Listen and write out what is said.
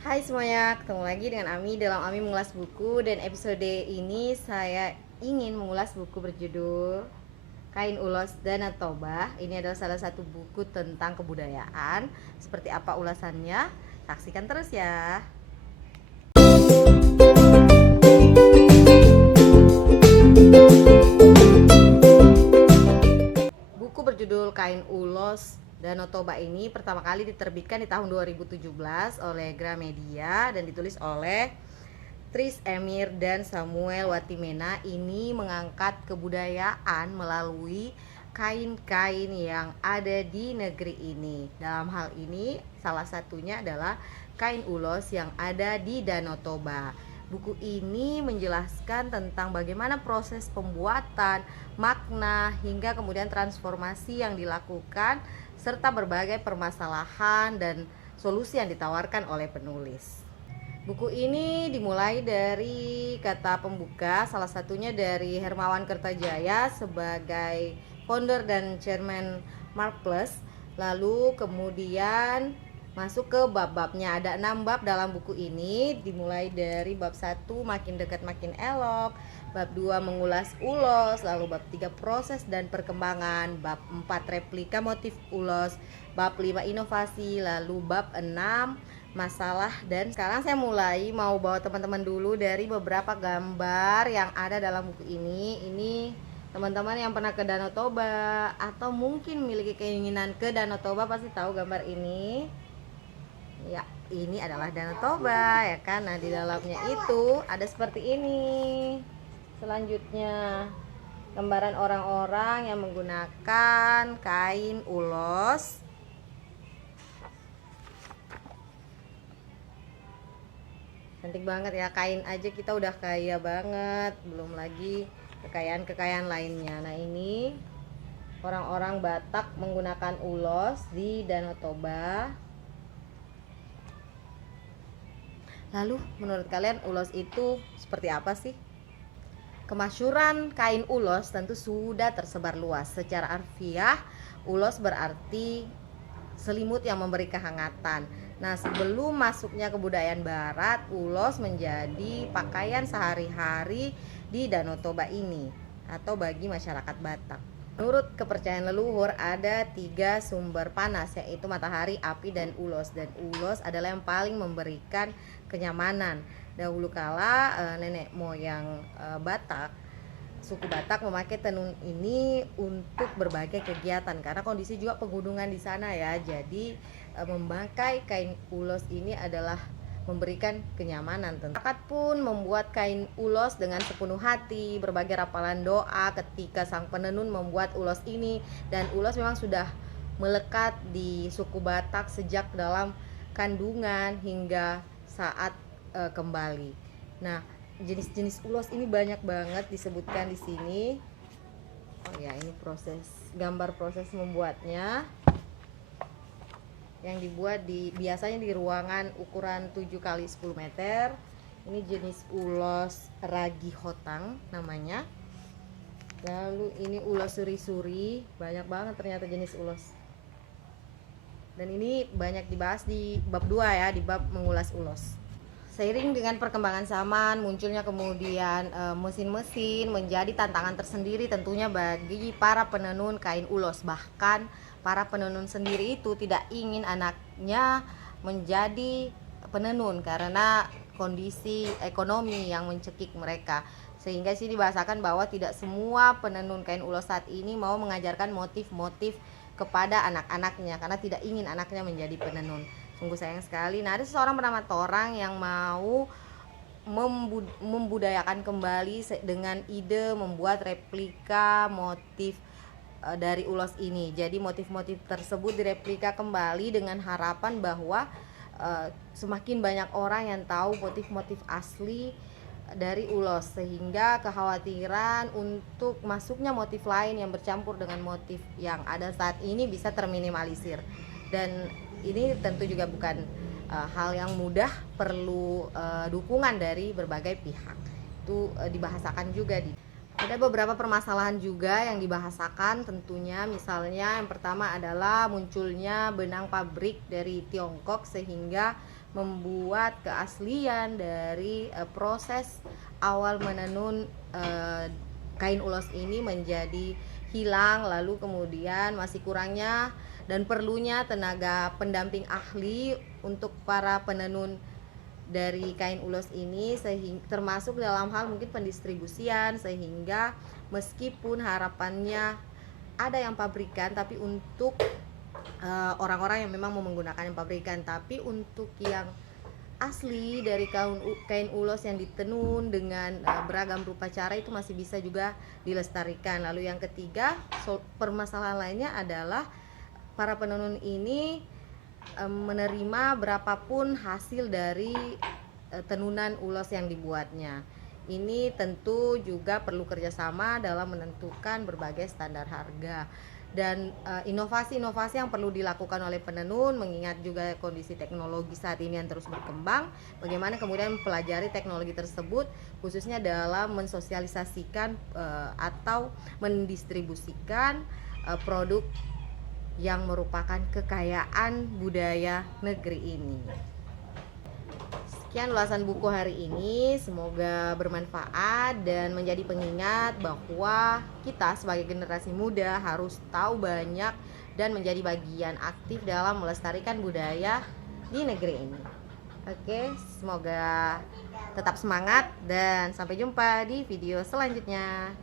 Hai semuanya, ketemu lagi dengan Ami dalam Ami mengulas buku. Dan episode ini saya ingin mengulas buku berjudul Kain Ulos Danau Toba. Ini adalah salah satu buku tentang kebudayaan. Seperti apa ulasannya? Saksikan terus ya. Buku berjudul Kain Ulos Danau Toba ini pertama kali diterbitkan di tahun 2017 oleh Gramedia dan ditulis oleh Tris Emir dan Samuel Watimena. Ini mengangkat kebudayaan melalui kain-kain yang ada di negeri ini. Dalam hal ini salah satunya adalah kain ulos yang ada di Danau Toba. Buku ini menjelaskan tentang bagaimana proses pembuatan, makna, hingga kemudian transformasi yang dilakukan serta berbagai permasalahan dan solusi yang ditawarkan oleh penulis. Buku ini dimulai dari kata pembuka, salah satunya dari Hermawan Kertajaya sebagai founder dan chairman Marketplace. Lalu kemudian masuk ke bab-babnya. Ada 6 bab dalam buku ini, dimulai dari bab 1 makin dekat makin elok, bab 2 mengulas ulos, lalu bab 3 proses dan perkembangan, bab 4 replika motif ulos, bab 5 inovasi, lalu bab 6 masalah. Dan sekarang saya mulai mau bawa teman-teman dulu dari beberapa gambar yang ada dalam buku ini. Ini teman-teman yang pernah ke Danau Toba atau mungkin memiliki keinginan ke Danau Toba pasti tahu gambar ini. Ya, ini adalah Danau Toba ya kan. Nah, di dalamnya itu ada seperti ini. Selanjutnya gambaran orang-orang yang menggunakan kain ulos. Cantik banget ya, kain aja kita udah kaya banget, belum lagi kekayaan-kekayaan lainnya. Nah, ini orang-orang Batak menggunakan ulos di Danau Toba. Lalu menurut kalian ulos itu seperti apa sih? Kemasyhuran kain ulos tentu sudah tersebar luas. Secara harfiah, ulos berarti selimut yang memberi kehangatan. Nah, sebelum masuknya kebudayaan barat, ulos menjadi pakaian sehari-hari di Danau Toba ini atau bagi masyarakat Batak. Menurut kepercayaan leluhur ada 3 sumber panas, yaitu matahari, api, dan ulos. Dan ulos adalah yang paling memberikan kenyamanan. Dahulu kala nenek moyang Batak, suku Batak memakai tenun ini untuk berbagai kegiatan karena kondisi juga pegunungan di sana ya. Jadi memakai kain ulos ini adalah memberikan kenyamanan. Masyarakat pun membuat kain ulos dengan sepenuh hati, berbagai rapalan doa ketika sang penenun membuat ulos ini. Dan ulos memang sudah melekat di suku Batak sejak dalam kandungan hingga saat kembali. Nah, jenis-jenis ulos ini banyak banget disebutkan di sini. Oh ya, ini gambar proses membuatnya yang dibuat biasanya di ruangan ukuran 7 kali 10 meter. Ini jenis ulos ragi hotang namanya. Lalu ini ulos suri-suri, banyak banget ternyata jenis ulos. Dan ini banyak dibahas di bab 2 ya, di bab mengulas ulos. Seiring dengan perkembangan zaman, munculnya kemudian mesin-mesin menjadi tantangan tersendiri tentunya bagi para penenun kain ulos. Bahkan para penenun sendiri itu tidak ingin anaknya menjadi penenun karena kondisi ekonomi yang mencekik mereka. Sehingga sih dibahasakan bahwa tidak semua penenun kain ulos saat ini mau mengajarkan motif-motif kepada anak-anaknya karena tidak ingin anaknya menjadi penenun. Sungguh sayang sekali. Nah, ada seseorang bernama Torang yang mau membudayakan kembali dengan ide membuat replika motif dari ulos ini. Jadi motif-motif tersebut direplika kembali dengan harapan bahwa semakin banyak orang yang tahu motif-motif asli dari ulos, sehingga kekhawatiran untuk masuknya motif lain yang bercampur dengan motif yang ada saat ini bisa terminimalisir. Dan ini tentu juga bukan hal yang mudah, perlu dukungan dari berbagai pihak. Itu dibahasakan juga ada beberapa permasalahan juga yang dibahasakan tentunya. Misalnya yang pertama adalah munculnya benang pabrik dari Tiongkok sehingga membuat keaslian dari proses awal menenun kain ulos ini menjadi hilang, lalu kemudian masih kurangnya dan perlunya tenaga pendamping ahli untuk para penenun dari kain ulos ini, sehingga termasuk dalam hal mungkin pendistribusian, sehingga meskipun harapannya ada yang pabrikan, tapi untuk orang-orang yang memang mau menggunakan yang pabrikan, tapi untuk yang asli dari kain ulos yang ditenun dengan beragam rupa cara itu masih bisa juga dilestarikan. Lalu yang ketiga, permasalahan lainnya adalah para penenun ini menerima berapapun hasil dari tenunan ulos yang dibuatnya. Ini tentu juga perlu kerjasama dalam menentukan berbagai standar harga dan inovasi-inovasi yang perlu dilakukan oleh penenun, mengingat juga kondisi teknologi saat ini yang terus berkembang. Bagaimana kemudian mempelajari teknologi tersebut, khususnya dalam mensosialisasikan atau mendistribusikan produk yang merupakan kekayaan budaya negeri ini. Sekian ulasan buku hari ini, semoga bermanfaat dan menjadi pengingat bahwa kita sebagai generasi muda harus tahu banyak dan menjadi bagian aktif dalam melestarikan budaya di negeri ini. Oke, semoga tetap semangat dan sampai jumpa di video selanjutnya.